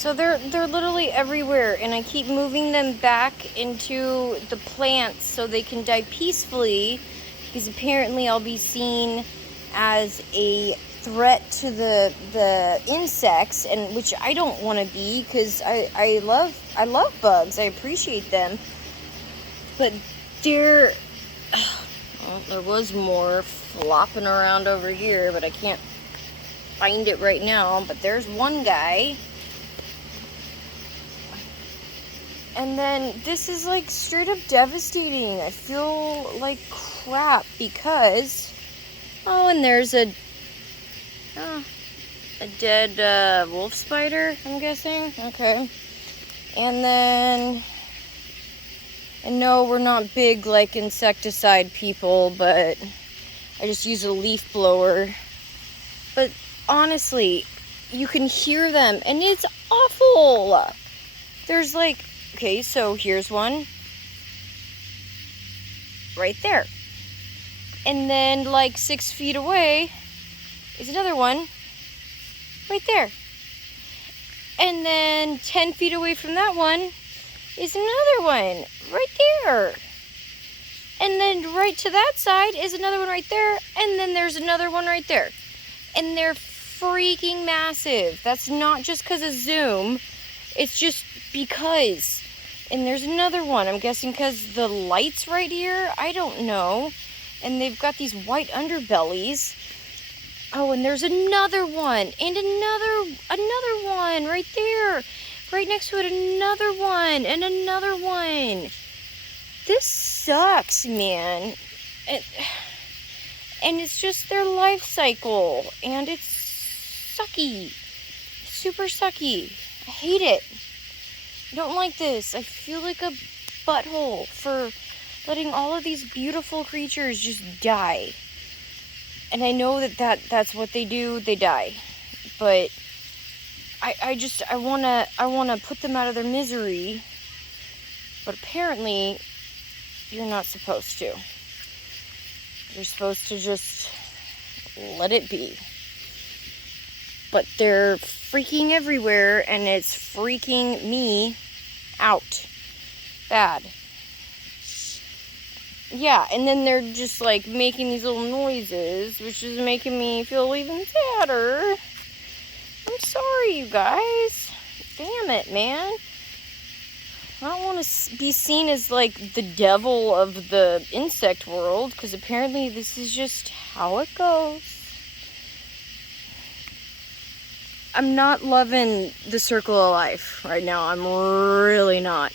So they're literally everywhere, and I keep moving them back into the plants so they can die peacefully, because apparently I'll be seen as a threat to the insects, and which I don't want to be, because I love bugs. I appreciate them, but they're well, there was more flopping around over here, but I can't find it right now. But there's one guy. And then this is like straight up devastating. I feel like crap because, oh, and there's a dead wolf spider, I'm guessing. Okay. And then, and no, we're not big like insecticide people, but I just use a leaf blower. But honestly, you can hear them and it's awful. There's like, okay, so here's one right there. And then like 6 feet away is another one right there. And then 10 feet away from that one is another one right there. And then right to that side is another one right there. And then there's another one right there. And they're freaking massive. That's not just because of zoom. It's just because. And there's another one. I'm guessing because the light's right here. I don't know. And they've got these white underbellies. Oh, and there's another one. And another one right there. Right next to it, another one. And another one. This sucks, man. And it's just their life cycle. And it's sucky. Super sucky. I hate it. I don't like this. I feel like a butthole for letting all of these beautiful creatures just die. And I know that's what they do. They die. But I wanna put them out of their misery. But apparently you're not supposed to. You're supposed to just let it be. But they're freaking everywhere, and it's freaking me out bad. Yeah, and then they're just like making these little noises, which is making me feel even sadder. I'm sorry, you guys. Damn it, man. I don't want to be seen as like the devil of the insect world, because apparently this is just how it goes. I'm not loving the circle of life right now. I'm really not.